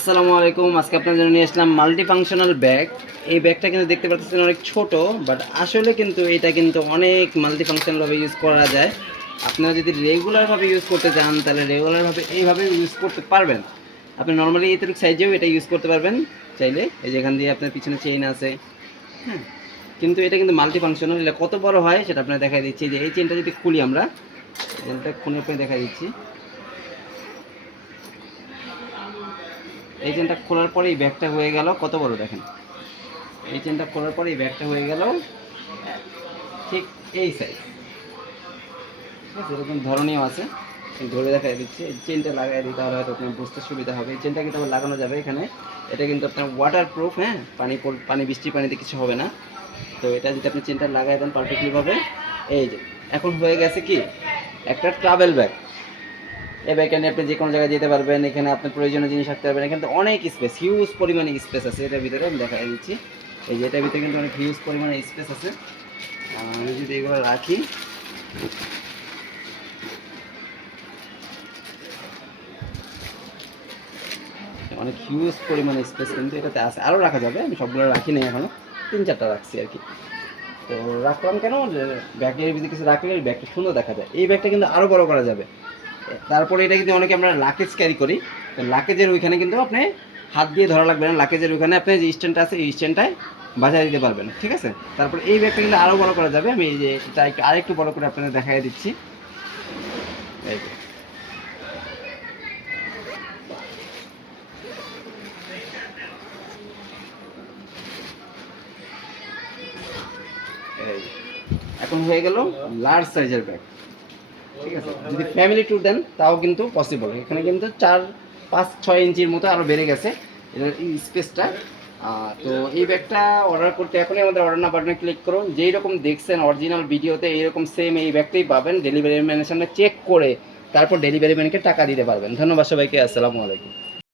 আসসালামু আলাইকুম। আজকে আপনার জন্য নিয়ে আসলাম মাল্টি ফাংশনাল ব্যাগ এই ব্যাগটা কিন্তু দেখতে পাচ্ছেন অনেক ছোট বাট আসলে কিন্তু এটা কিন্তু অনেক মাল্টি ফাংশনালভাবে ইউজ করা যায়। আপনারা যদি রেগুলারভাবে ইউজ করতে চান, তাহলে রেগুলারভাবে এইভাবে ইউজ করতে পারবেন। আপনি নর্মালি এইটুকু সাইজেও এটা ইউজ করতে পারবেন। চাইলে এই যে এখান দিয়ে আপনার পিছনে চেইন আছে। হ্যাঁ কিন্তু এটা কিন্তু মাল্টি ফাংশনাল এটা কত বড় হয় সেটা আপনার দেখা দিচ্ছি। যে, এই চেনটা যদি খুলি আমরা চেনটা খুলে আপনাকে দেখাই দিচ্ছি। এই চেনটা খোলার পরে এই ব্যাগটা হয়ে গেল। কত বড় দেখেন? এই চেনটা খোলার পরে এই ব্যাগটা হয়ে গেল। ঠিক এই সাইজ ঠিক আছে, এরকম ধরনীয় আছে। ধরে দেখা দিচ্ছে, এই চেনটা লাগাই দিই তাহলে হয়তো আপনার বুঝতে সুবিধা হবে। এই চেনটা কিন্তু আবার লাগানো যাবে এখানে। এটা কিন্তু আপনার ওয়াটার প্রুফ হ্যাঁ? পানি পানি, বৃষ্টি পানিতে কিছু হবে না। তো এটা যদি আপনি চেনটা লাগাই দেন পারফেক্টলিভাবে এই যে, এখন হয়ে গেছে কি? একটা ট্রাভেল ব্যাগ এই ব্যাগটা নিয়ে আপনি যে কোনো জায়গায় যেতে পারবেন, এখানে আপনার প্রয়োজনীয় জিনিস রাখতে পারবেন। এখানে অনেক স্পেস হিউজ পরিমাণে স্পেস আছে। এটার ভিতরে আমি দেখা দিচ্ছি। এই যে এটার ভিতরে কিন্তু অনেক হিউজ পরিমাণে স্পেস আছে। আমি যদি এগুলো রাখি, অনেক হিউজ পরিমাণে স্পেস কিন্তু এটাতে আছে। আরও রাখা যাবে, আমি সবগুলো রাখি নাই এখনও। তিন চারটা রাখছি আর কি। তো রাখলাম কেন? ব্যাগের ভিতরে কিছু রাখলে ব্যাগটা সুন্দর দেখা যায়। এই ব্যাগটা কিন্তু আরও বড় করা যাবে। তারপরে এটা কিন্তু অনেকে আমরা লাকেজ ক্যারি করি। তো লাকেজের ওইখানে কিন্তু আপনি হাত দিয়ে ধরা লাগবে না। লাকেজের ওইখানে আপনি যে স্ট্যান্ডটা আছে, এই স্ট্যান্ডটায় বাজায় দিতে পারবেন, ঠিক আছে? তারপরে এই ব্যাগটা কিন্তু আরও বড় করা যাবে। আমি এই যে এটা একটু আরেকটু বড় করে আপনাদের দেখাই দিচ্ছি। এখন হয়ে গেল লার্জ সাইজের ব্যাগ ঠিক আছে, যদি ফ্যামিলি ট্যুর দেন, তাও কিন্তু পসিবল এখানে কিন্তু চার, পাঁচ, ছয় ইঞ্চির মতো আরও বেড়ে গেছে এই স্পেসটা তো এই ব্যাগটা অর্ডার করতে এখনই আমাদের অর্ডার না বাটনে ক্লিক করুন। যেই রকম দেখছেন অরিজিনাল ভিডিওতে এইরকম সেম এই ব্যাগটাই পাবেন। ডেলিভারি ম্যানের সামনে চেক করে তারপর ডেলিভারি ম্যানকে টাকা দিতে পারবেন। ধন্যবাদ সবাইকে, আসসালামু আলাইকুম।